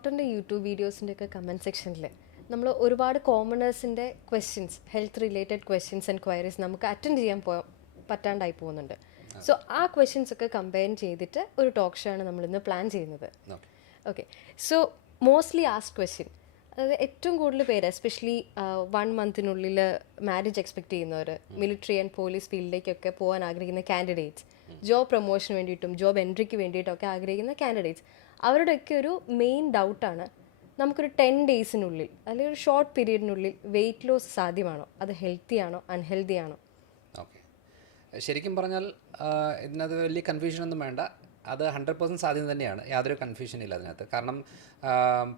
ഡോക്ടറിൻ്റെ YouTube വീഡിയോസിൻ്റെയൊക്കെ comment സെക്ഷനിൽ നമ്മൾ ഒരുപാട് കോമണേഴ്സിൻ്റെ questions, health related questions and queries നമുക്ക് അറ്റൻഡ് ചെയ്യാൻ പറ്റാണ്ടായി പോകുന്നുണ്ട്. സോ ആ ക്വസ്റ്റ്യൻസ് ഒക്കെ കമ്പയർ ചെയ്തിട്ട് ഒരു ടോക്ക് ഷോ ആണ് നമ്മളിന്ന് പ്ലാൻ ചെയ്യുന്നത്. Okay, so mostly asked question, അതായത് ഏറ്റവും കൂടുതൽ പേര് എസ്പെഷ്യലി 1 മന്തിനുള്ളിൽ മാരേജ് എക്സ്പെക്ട് ചെയ്യുന്നവർ, മിലിറ്ററി ആൻഡ് പോലീസ് ഫീൽഡിലേക്കൊക്കെ പോകാൻ ആഗ്രഹിക്കുന്ന കാൻഡിഡേറ്റ്സ്, ജോബ് പ്രൊമോഷന് വേണ്ടിയിട്ടും ജോബ് എൻട്രിക്ക് വേണ്ടിയിട്ടൊക്കെ ആഗ്രഹിക്കുന്ന കാൻഡിഡേറ്റ്സ്, അവരുടെയൊക്കെ ഒരു മെയിൻ ഡൗട്ടാണ് നമുക്കൊരു 10 ഡേയ്സിനുള്ളിൽ അല്ലെങ്കിൽ ഒരു ഷോർട്ട് പീരീഡിനുള്ളിൽ വെയിറ്റ് ലോസ് സാധ്യമാണോ, അത് ഹെൽത്തി ആണോ അൺഹെൽത്തി ആണോ? ഓക്കെ, ശരിക്കും പറഞ്ഞാൽ ഇതിനകത്ത് വലിയ കൺഫ്യൂഷനൊന്നും വേണ്ട. അത് 100% സാധ്യത തന്നെയാണ്, യാതൊരു കൺഫ്യൂഷൻ ഇല്ല അതിനകത്ത്. കാരണം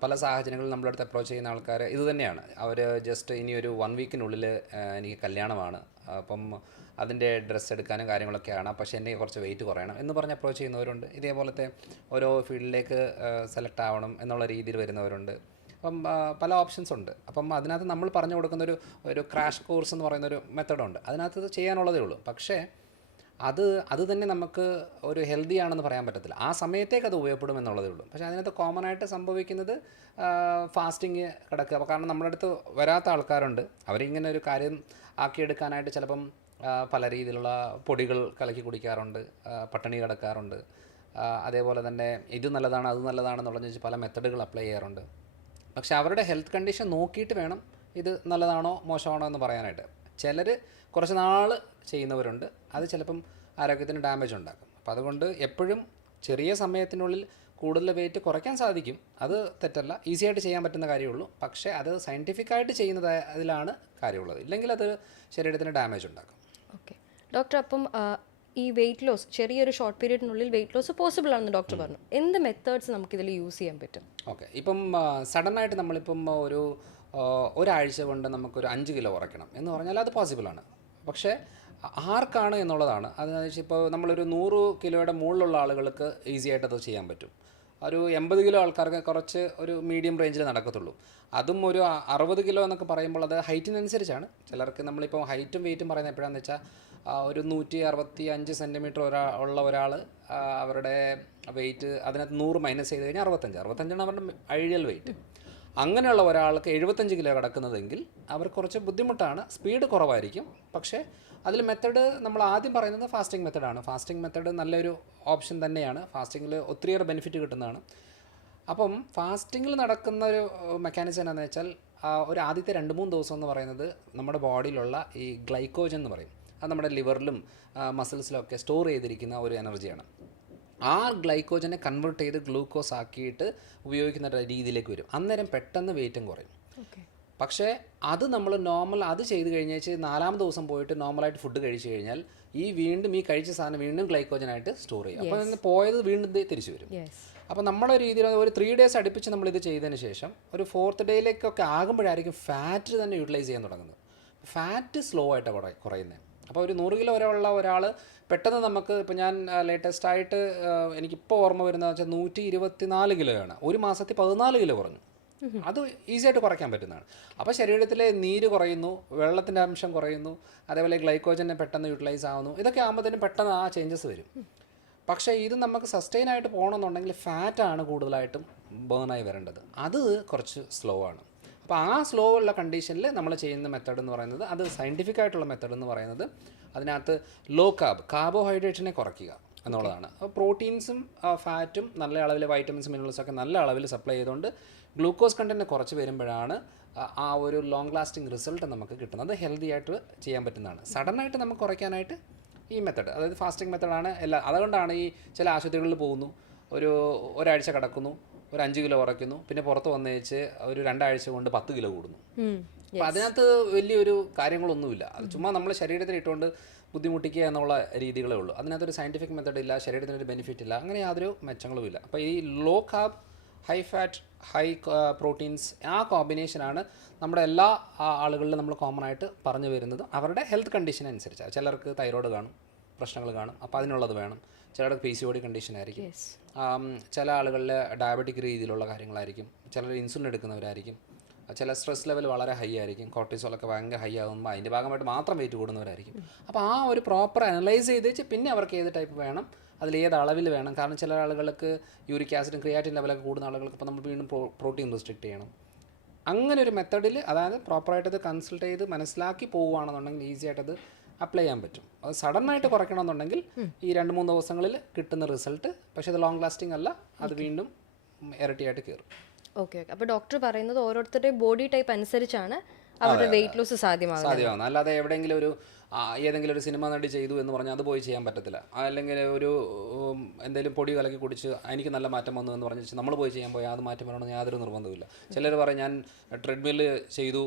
പല സാഹചര്യങ്ങളിൽ നമ്മുടെ അടുത്ത് അപ്രോച്ച് ചെയ്യുന്ന ആൾക്കാർ ഇത് തന്നെയാണ്. അവർ ജസ്റ്റ് ഇനി ഒരു 1 വീക്കിനുള്ളിൽ എനിക്ക് കല്യാണമാണ്, അപ്പം അതിൻ്റെ ഡ്രസ്സ് എടുക്കാനും കാര്യങ്ങളൊക്കെയാണ്, പക്ഷേ എന്നെ കുറച്ച് വെയിറ്റ് കുറയണം എന്ന് പറഞ്ഞ് അപ്രോച്ച് ചെയ്യുന്നവരുണ്ട്. ഇതേപോലത്തെ ഓരോ ഫീൽഡിലേക്ക് സെലക്ട് ആവണം എന്നുള്ള രീതിയിൽ വരുന്നവരുണ്ട്. അപ്പം പല ഓപ്ഷൻസ് ഉണ്ട്. അപ്പം അതിനകത്ത് നമ്മൾ പറഞ്ഞു കൊടുക്കുന്നൊരു ഒരു ക്രാഷ് കോഴ്സ് എന്ന് പറയുന്നൊരു മെത്തഡുണ്ട്. അതിനകത്ത് ഇത് ചെയ്യാനുള്ളതേ ഉള്ളൂ. പക്ഷേ അത് തന്നെ നമുക്ക് ഒരു ഹെൽത്തി ആണെന്ന് പറയാൻ പറ്റത്തില്ല. ആ സമയത്തേക്ക് അത് ഉപയോഗപ്പെടും എന്നുള്ളതേ ഉള്ളൂ. പക്ഷേ അതിനകത്ത് കോമൺ ആയിട്ട് സംഭവിക്കുന്നത് ഫാസ്റ്റിങ് കിടക്കുക. കാരണം നമ്മുടെ അടുത്ത് വരാത്ത ആൾക്കാരുണ്ട്, അവരിങ്ങനെ ഒരു കാര്യം ആക്കിയെടുക്കാനായിട്ട് ചിലപ്പം പല രീതിയിലുള്ള പൊടികൾ കലക്കി കുടിക്കാറുണ്ട്, പട്ടിണി കിടക്കാറുണ്ട്. അതേപോലെ തന്നെ ഇത് നല്ലതാണ് അത് നല്ലതാണെന്നുള്ളത് വെച്ച് പല മെത്തഡുകൾ അപ്ലൈ ചെയ്യാറുണ്ട്. പക്ഷേ അവരുടെ ഹെൽത്ത് കണ്ടീഷൻ നോക്കിയിട്ട് വേണം ഇത് നല്ലതാണോ മോശമാണോ എന്ന് പറയാനായിട്ട്. ചിലർ കുറച്ച് നാൾ ചെയ്യുന്നവരുണ്ട്, അത് ചിലപ്പം ആരോഗ്യത്തിന് ഡാമേജ് ഉണ്ടാക്കും. അപ്പോൾ അതുകൊണ്ട് എപ്പോഴും ചെറിയ സമയത്തിനുള്ളിൽ കൂടുതൽ വെയിറ്റ് കുറയ്ക്കാൻ സാധിക്കും, അത് തെറ്റല്ല, ഈസി ആയിട്ട് ചെയ്യാൻ പറ്റുന്ന കാര്യമുള്ളൂ. പക്ഷേ അത് സയൻറ്റിഫിക്കായിട്ട് ചെയ്യുന്നത് അതിലാണ് കാര്യമുള്ളത്, ഇല്ലെങ്കിൽ അത് ശരീരത്തിന് ഡാമേജ് ഉണ്ടാക്കും. ഓക്കെ ഡോക്ടർ, അപ്പം ഈ വെയിറ്റ് ലോസ് ചെറിയൊരു ഷോർട്ട് പീരീഡിനുള്ളിൽ വെയിറ്റ് ലോസ് പോസിബിൾ ആണെന്ന് ഡോക്ടർ പറഞ്ഞു. എന്ത് മെത്തേഡ്സ് നമുക്കിതിൽ യൂസ് ചെയ്യാൻ പറ്റും? ഓക്കെ, ഇപ്പം സഡനായിട്ട് നമ്മളിപ്പം ഒരാഴ്ച കൊണ്ട് നമുക്കൊരു 5 കിലോ കുറയ്ക്കണം എന്ന് പറഞ്ഞാൽ അത് പോസിബിളാണ്. പക്ഷേ ആർക്കാണ് എന്നുള്ളതാണ്. അതെന്ന് വെച്ചാൽ ഇപ്പോൾ നമ്മളൊരു 100 കിലോയുടെ മുകളിലുള്ള ആളുകൾക്ക് ഈസി ആയിട്ട് അത് ചെയ്യാൻ പറ്റും. ഒരു 80 കിലോ ആൾക്കാർക്ക് കുറച്ച് ഒരു മീഡിയം റേഞ്ചിൽ നടക്കത്തുള്ളൂ. അതും ഒരു 60 കിലോ എന്നൊക്കെ പറയുമ്പോൾ അത് ഹൈറ്റിനനുസരിച്ചാണ്. ചിലർക്ക് നമ്മളിപ്പോൾ ഹൈറ്റും വെയിറ്റും പറയുന്നത് എപ്പോഴാണെന്ന് വെച്ചാൽ ഒരു 165 സെൻറ്റിമീറ്റർ ഉള്ള ഒരാൾ അവരുടെ വെയിറ്റ് അതിനകത്ത് 100 മൈനസ് ചെയ്ത് കഴിഞ്ഞാൽ 65 അവരുടെ ഐഡിയൽ വെയിറ്റ്. അങ്ങനെയുള്ള ഒരാൾക്ക് 75 കിലോ കിടക്കുന്നതെങ്കിൽ അവർ കുറച്ച് ബുദ്ധിമുട്ടാണ്, സ്പീഡ് കുറവായിരിക്കും. പക്ഷേ അതിൽ മെത്തഡ് നമ്മൾ ആദ്യം പറയുന്നത് ഫാസ്റ്റിംഗ് മെത്തഡാണ്. ഫാസ്റ്റിംഗ് മെത്തഡ് നല്ലൊരു ഓപ്ഷൻ തന്നെയാണ്. ഫാസ്റ്റിങ്ങിൽ ഒത്തിരിയേറെ ബെനിഫിറ്റ് കിട്ടുന്നതാണ്. അപ്പം ഫാസ്റ്റിങ്ങിൽ നടക്കുന്ന ഒരു മെക്കാനിസം എന്താണെന്ന് വെച്ചാൽ ഒരു ആദ്യത്തെ 2-3 ദിവസം എന്ന് പറയുന്നത് നമ്മുടെ ബോഡിയിലുള്ള ഈ ഗ്ലൈക്കോജൻ എന്ന് പറയും, അത് നമ്മുടെ ലിവറിലും മസിൽസിലും ഒക്കെ സ്റ്റോർ ചെയ്തിരിക്കുന്ന ഒരു എനർജിയാണ്. ആ ഗ്ലൈക്കോജനെ കൺവേർട്ട് ചെയ്ത് ഗ്ലൂക്കോസ് ആക്കിയിട്ട് ഉപയോഗിക്കുന്ന രീതിയിലേക്ക് വരും. അന്നേരം പെട്ടെന്ന് വെയിറ്റും കുറയും. പക്ഷേ അത് നമ്മൾ അത് ചെയ്ത് കഴിഞ്ഞാൽ 4-ാമത്തെ ദിവസം പോയിട്ട് നോർമലായിട്ട് ഫുഡ് കഴിച്ചു കഴിഞ്ഞാൽ വീണ്ടും ഈ കഴിച്ച സാധനം വീണ്ടും ഗ്ലൈക്കോജനായിട്ട് സ്റ്റോർ ചെയ്യും. അപ്പോൾ പോയത് വീണ്ടും തിരിച്ചു വരും. അപ്പോൾ നമ്മുടെ രീതിയിൽ ഒരു 3 ഡേയ്സ് അടുപ്പിച്ച് നമ്മളിത് ചെയ്തതിന് ശേഷം ഒരു 4th ഡേയിലേക്കൊക്കെ ആകുമ്പോഴായിരിക്കും ഫാറ്റ് തന്നെ യൂട്ടിലൈസ് ചെയ്യാൻ തുടങ്ങുന്നത്. ഫാറ്റ് സ്ലോ ആയിട്ടാണ് കുറയുന്നത്. അപ്പോൾ ഒരു 100 കിലോ വരെ ഉള്ള ഒരാൾ പെട്ടെന്ന് നമുക്ക്, ഇപ്പോൾ ഞാൻ ലേറ്റസ്റ്റായിട്ട് എനിക്കിപ്പോൾ ഓർമ്മ വരുന്നതെന്ന് വെച്ചാൽ 124 കിലോയാണ്, ഒരു മാസത്തിൽ 14 കിലോ കുറഞ്ഞു. അത് ഈസി ആയിട്ട് കുറയ്ക്കാൻ പറ്റുന്നതാണ്. അപ്പോൾ ശരീരത്തിലെ നീര് കുറയുന്നു, വെള്ളത്തിൻ്റെ അംശം കുറയുന്നു, അതേപോലെ ഗ്ലൈക്കോജനെ പെട്ടെന്ന് യൂട്ടിലൈസ് ആവുന്നു. ഇതൊക്കെ ആകുമ്പോഴത്തേനും പെട്ടെന്ന് ആ ചേഞ്ചസ് വരും. പക്ഷേ ഇത് നമുക്ക് സസ്റ്റെയിൻ ആയിട്ട് പോകണമെന്നുണ്ടെങ്കിൽ ഫാറ്റാണ് കൂടുതലായിട്ടും ബേണായി വരേണ്ടത്. അത് കുറച്ച് സ്ലോ ആണ്. അപ്പോൾ ആ സ്ലോ ഉള്ള കണ്ടീഷനിൽ നമ്മൾ ചെയ്യുന്ന മെത്തേഡ് എന്ന് പറയുന്നത്, അത് സയൻറ്റിഫിക് ആയിട്ടുള്ള മെത്തേഡ് എന്ന് പറയുന്നത്, അതിനകത്ത് ലോ കാർബോഹൈഡ്രേറ്റിനെ കുറയ്ക്കുക എന്നുള്ളതാണ്. അപ്പോൾ പ്രോട്ടീൻസും ഫാറ്റും നല്ല അളവിൽ, വൈറ്റമിൻസും മിനറൽസൊക്കെ നല്ല അളവിൽ സപ്ലൈ ചെയ്തുകൊണ്ട് ഗ്ലൂക്കോസ് കണ്ടൻറ്റ് കുറച്ച് വരുമ്പോഴാണ് ആ ഒരു ലോങ് ലാസ്റ്റിംഗ് റിസൾട്ട് നമുക്ക് കിട്ടുന്നത്. ഹെൽത്തി ആയിട്ട് ചെയ്യാൻ പറ്റുന്നതാണ്. സഡനായിട്ട് നമുക്ക് കുറയ്ക്കാനായിട്ട് ഈ മെത്തേഡ്, അതായത് ഫാസ്റ്റിംഗ് മെത്തേഡാണ് അതുകൊണ്ടാണ് ഈ ചില ആശുപത്രികളിൽ പോകുന്നു, ഒരാഴ്ച കിടക്കുന്നു, ഒരു 5 കിലോ കുറയ്ക്കുന്നു, പിന്നെ പുറത്ത് വന്നേച്ച് ഒരു 2 ആഴ്ച കൊണ്ട് 10 കിലോ കൂടുന്നു. അപ്പോൾ അതിനകത്ത് വലിയൊരു കാര്യങ്ങളൊന്നുമില്ല. അത് ചുമ്മാ നമ്മൾ ശരീരത്തിൽ ഇട്ടുകൊണ്ട് ബുദ്ധിമുട്ടിക്കുക എന്നുള്ള രീതികളേ ഉള്ളൂ. അതിനകത്തൊരു സയൻറ്റിഫിക് മെത്തേഡ് ഇല്ല, ശരീരത്തിനൊരു ബെനിഫിറ്റ് ഇല്ല, അങ്ങനെ യാതൊരു മെച്ചങ്ങളും ഇല്ല. അപ്പോൾ ഈ low carb, high fat, high proteins, ആ കോമ്പിനേഷനാണ് നമ്മുടെ എല്ലാ ആളുകളിലും നമ്മൾ കോമൺ ആയിട്ട് പറഞ്ഞു വരുന്നത്. അവരുടെ ഹെൽത്ത് കണ്ടീഷൻ അനുസരിച്ചാണ്. ചിലർക്ക് തൈറോയ്ഡ് കാണും, പ്രശ്നങ്ങൾ കാണും, അപ്പോൾ അതിനുള്ളത് വേണം. ചിലർക്ക് PCOD കണ്ടീഷൻ ആയിരിക്കും, ചില ആളുകളിൽ ഡയബറ്റിക് രീതിയിലുള്ള കാര്യങ്ങളായിരിക്കും, ചിലർ ഇൻസുലിൻ എടുക്കുന്നവരായിരിക്കും, ചില സ്ട്രെസ് ലെവൽ വളരെ ഹൈ ആയിരിക്കും, കോർട്ടിസോളൊക്കെ ഭയങ്കര ഹൈ ആകുമ്പോൾ അതിൻ്റെ ഭാഗമായിട്ട് മാത്രം വെയിറ്റ് കൂടുന്നവരായിരിക്കും. അപ്പോൾ ആ ഒരു പ്രോപ്പർ അനലൈസ് ചെയ്ത് വെച്ച് പിന്നെ അവർക്ക് ഏത് ടൈപ്പ് വേണം അതിൽ ഏത് അളവിൽ വേണം. കാരണം ചില ആളുകൾക്ക് യൂറിക് ആസിഡും ക്രിയാറ്റിൻ ലെവലൊക്കെ കൂടുന്ന ആളുകൾക്ക് ഇപ്പോൾ നമ്മൾ വീണ്ടും പ്രോട്ടീൻ റെസ്ട്രിക്റ്റ് ചെയ്യണം. അങ്ങനെ ഒരു മെത്തഡിൽ, അതായത് പ്രോപ്പറായിട്ടത് കൺസൾട്ട് ചെയ്ത് മനസ്സിലാക്കി പോവുകയാണെന്നുണ്ടെങ്കിൽ ഈസി ആയിട്ടത് അപ്ലൈ ചെയ്യാൻ പറ്റും. അത് സഡനായിട്ട് കുറയ്ക്കണമെന്നുണ്ടെങ്കിൽ ഈ 2-3 ദിവസങ്ങളിൽ കിട്ടുന്ന റിസൾട്ട്, പക്ഷേ അത് ലോങ് ലാസ്റ്റിംഗ് അല്ല, അത് വീണ്ടും ഇരട്ടിയായിട്ട് കയറും. Okay okay. അപ്പോൾ ഡോക്ടർ പറയുന്നത് ഓരോരുത്തരുടെയും ബോഡി ടൈപ്പ് അനുസരിച്ചാണ് അവരുടെ വെയിറ്റ് ലോസ് സാധ്യമാകുന്നത്. അല്ലാതെ എവിടെയെങ്കിലും ഒരു ഏതെങ്കിലും ഒരു സിനിമ നടി ചെയ്തു എന്ന് പറഞ്ഞാൽ അത് പോയി ചെയ്യാൻ പറ്റത്തില്ല. അല്ലെങ്കിൽ ഒരു എന്തെങ്കിലും പൊടി കലക്കി കുടിച്ച് എനിക്ക് നല്ല മാറ്റം വന്നു എന്ന് പറഞ്ഞ് നമ്മൾ പോയി ചെയ്യാൻ പോയാൽ അത് മാറ്റം വരണമെന്ന് യാതൊരു നിർബന്ധമില്ല. ചിലർ പറയും ഞാൻ ട്രെഡ്മില്ല് ചെയ്തു,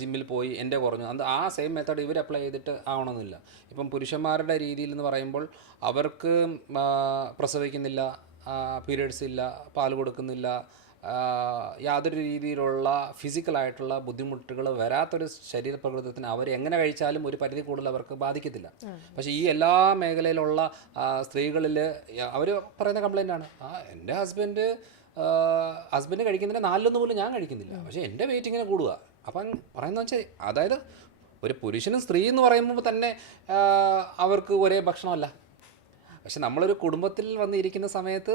ജിമ്മിൽ പോയി, എൻ്റെ കുറഞ്ഞു. അത് ആ സെയിം മെത്തേഡ് ഇവർ അപ്ലൈ ചെയ്തിട്ട് ആവണമെന്നില്ല. ഇപ്പം പുരുഷന്മാരുടെ രീതിയിൽ എന്ന് പറയുമ്പോൾ അവർക്ക് പ്രസവിക്കുന്നില്ല, പീരിയഡ്സ് ഇല്ല, പാൽ കൊടുക്കുന്നില്ല, യാതൊരു രീതിയിലുള്ള ഫിസിക്കലായിട്ടുള്ള ബുദ്ധിമുട്ടുകൾ വരാത്തൊരു ശരീരപ്രകൃതത്തിന് അവർ എങ്ങനെ കഴിച്ചാലും ഒരു പരിധി കൂടുതൽ അവർക്ക് ബാധിക്കത്തില്ല. പക്ഷേ ഈ എല്ലാ മേഖലയിലുള്ള സ്ത്രീകളിൽ അവർ പറയുന്ന കംപ്ലൈൻ്റാണ്, എൻ്റെ ഹസ്ബൻഡ് കഴിക്കുന്നതിന് 4 പോലും ഞാൻ കഴിക്കുന്നില്ല, പക്ഷേ എൻ്റെ വെയിറ്റ് ഇങ്ങനെ കൂടുക. അപ്പം പറയുന്നത് വെച്ചാൽ, അതായത് ഒരു പുരുഷനും സ്ത്രീ എന്ന് പറയുമ്പോൾ തന്നെ അവർക്ക് ഒരേ ഭക്ഷണമല്ല. പക്ഷെ നമ്മളൊരു കുടുംബത്തിൽ വന്നിരിക്കുന്ന സമയത്ത്